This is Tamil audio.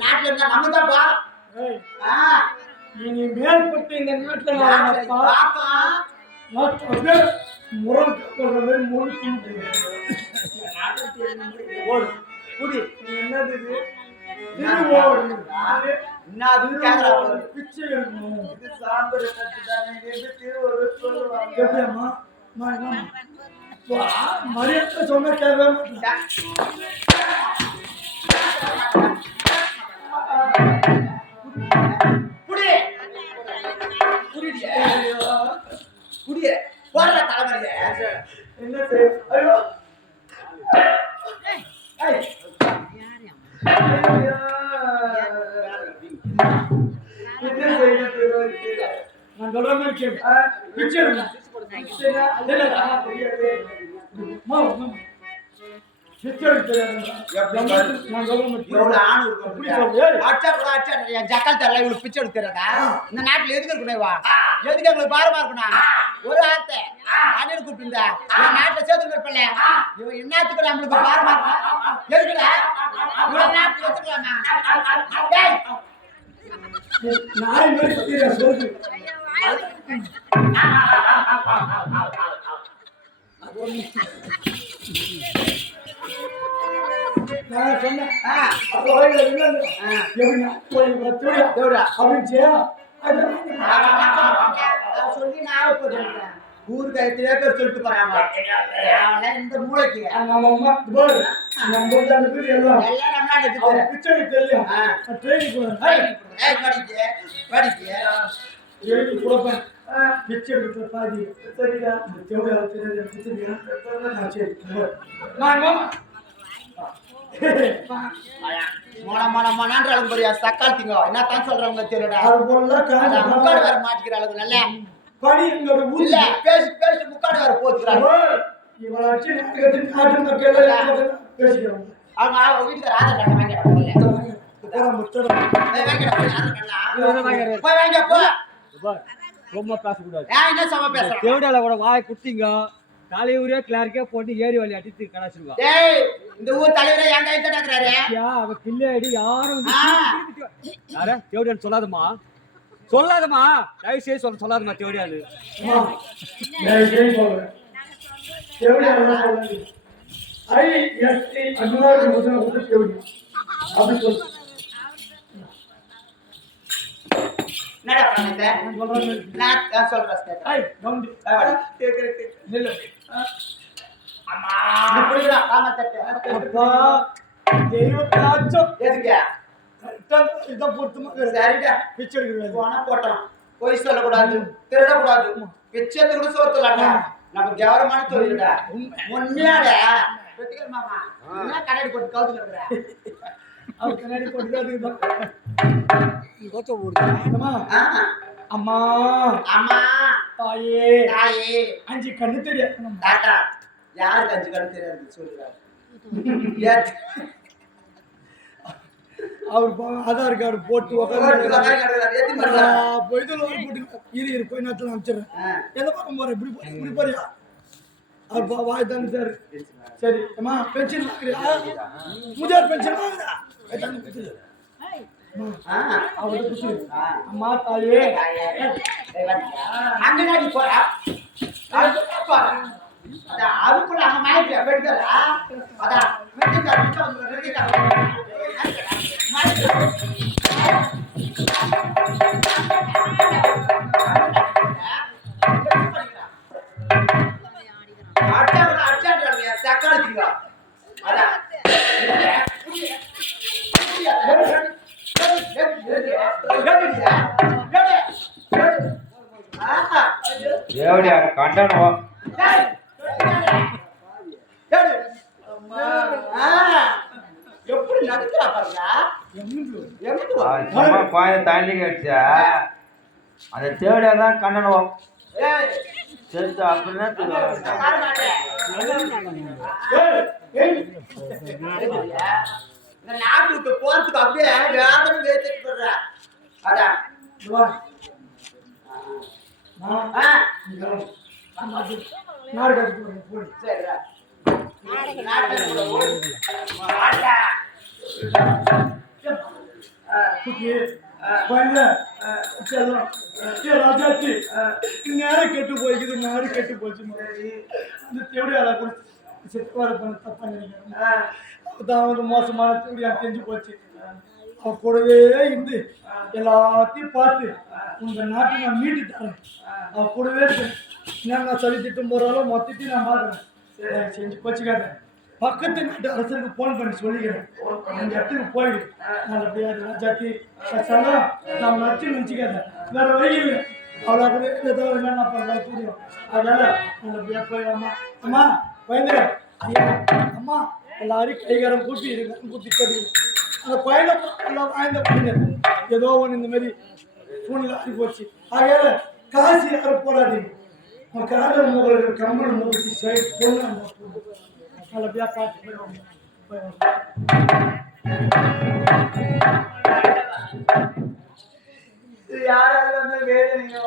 நாட்டுல இருந்தா நம்ம தான் பா நீ மேற்பட்டு இந்த நாட்டுல முரண் சொல்ற மாதிரி முழுக்கிட்டு என்னது பிச்சை எடுக்கணும் மரியாதை சொன்ன தேவை போடுற தலைவலிய என்ன செய்ய ஐயோ என்ன செய்ய நான் சொல்ற மாதிரி கேட்க பிச்சை ஜக்கால் தரல இவளுக்கு பிச்சை எடுக்கிறதா இந்த நாட்டுல எதுக்கு இருக்கணும்வா எதுக்கு எங்களுக்கு பாரமா இருக்கணும் ஒரு ஆத்தை அணில் கூப்பிட்டு என் நாட்டுல சேர்த்து இருப்பல இவன் என்னத்துக்கு நம்மளுக்கு பாரமா இருக்கும் எதுக்குடா இவன் நாட்டுல வச்சுக்கலாமா நாய் மாதிரி சொல்லுது நான் சொன்னேன் சொல்லி நான் ஊருக்கு எத்தனையோ பேர் சொல்லிட்டு போறாங்க இந்த மூளைக்கு பிச்சை எடுத்து பாதி சரிடா சரி தக்காளி திங்க என்ன தான் சொல்றவங்க தெரியடா அது போல முக்காடு வேற மாட்டிக்கிற அளவுக்கு நல்ல படி எங்களோட ஊர்ல பேசி பேசி முக்காடு வேற போச்சுக்கிறாங்க இவளை வச்சு நாட்டு மக்கள் பேசிக்கிறாங்க அவங்க வீட்டுக்கு ஆதார் கார்டு வாங்கிடா ரொம்ப பேசக்கூடாது என்ன சம பேசுறேன் தேவடால கூட வாய் குட்டிங்க தலையூரே கிளார்க்கே போட்டு ஏறி வழி அடித்து கடாச்சிருவா இந்த ஊர் தலைவரே என் கையில நடக்கறாரு அவ கில்லாடி யாரும் யாரே தேவடான்னு சொல்லாதம்மா தயவு செய்து சொல்லாதம்மா தேவடான்னு பொய் சொல்லக்கூடாது திருடக்கூடாது பிச்சத்து கூட சோர்த்தலாட்டா நம்ம கௌரவமான தொழில்டா உண்மையாடா மாமா என்ன கண்ணாடி போட்டு கவுத்து கிடக்குற கண்ணாடி போட்டு அம்மா அம்மா தாயே தாயே 5 கண்ணு தெரியாது தாத்தா யாருக்கு 5 கண்ணு தெரியாது சொல்றாரு அவர் ஆதார் கார்டு போட்டு போய் நேரத்தில் அமைச்சிடறேன் எந்த பக்கம் போறேன் இப்படி போறியா அவர் வாய் தானே சார் சரி அம்மா பென்ஷன் வாங்குறியா முதியோர் பென்ஷன் வாங்குதா அம்மா தாயே அங்கனாடி போறா அதுக்குள்ள அங்க மாயிட்டு பெடுக்கறா அதான் தக்காளி அதான் ఎవడి కంటాను எப்படி நடக்கிறா பாருங்க சும்மா பாய தாண்டி கடிச்சா அந்த தேவடியா தான் கண்டனம் செஞ்சு அப்படின்னா இந்த நாட்டுக்கு போறதுக்கு அப்படியே வேதனை வேச்சிட்டு போடுற அதான் நாடு நாட்டுல இருக்கிற ஓடு. ஆட்டா. குட்டி குழந்தை செல்லம் ராஜாச்சி நேரம் கெட்டு போய்க்குது நேரம் கெட்டு போச்சு அந்த தேவடியால கூட செத்துவாரு பண்ண தப்பா நினைக்கிறேன் அதான் வந்து மோசமான தேவடியா தெரிஞ்சு போச்சு அவ கூடவே இருந்து எல்லாத்தையும் பார்த்து உங்க நாட்டை நான் மீட்டு தரேன் அவ கூடவே இருக்கேன் நான் சொல்லி திட்டம் போறாலோ மொத்தத்தையும் நான் பார்க்குறேன் செஞ்சு போச்சுக்காத பக்கத்து நாட்டு அரசருக்கு ஃபோன் பண்ணி சொல்லிக்கிறேன் அந்த இடத்துக்கு போயிடு நல்லபடியா ராஜாத்தி சொன்னா நான் நச்சு நினச்சிக்காத வேற வழி இல்லை அவ்வளோ கூட ஏதோ என்னென்ன பண்ணுறாங்க தெரியும் அதனால நல்லபடியா போய் அம்மா அம்மா பயந்துட ஐயா அம்மா எல்லாரையும் கைகாரம் கூட்டி கேட்டுக்கிறேன் அந்த பையனை எல்லாம் வாய்ந்த பையன் ஏதோ ஒன்று இந்த மாதிரி ஃபோனில் ஆகி போச்சு அதனால காசு யாரும் போடாதீங்க உன் காதல் முகல் கம்பளி முகத்தி சைடு பொண்ணு நல்லபடியா காட்டு போயிடுவாங்க இது யாராவது வந்து வேலையோ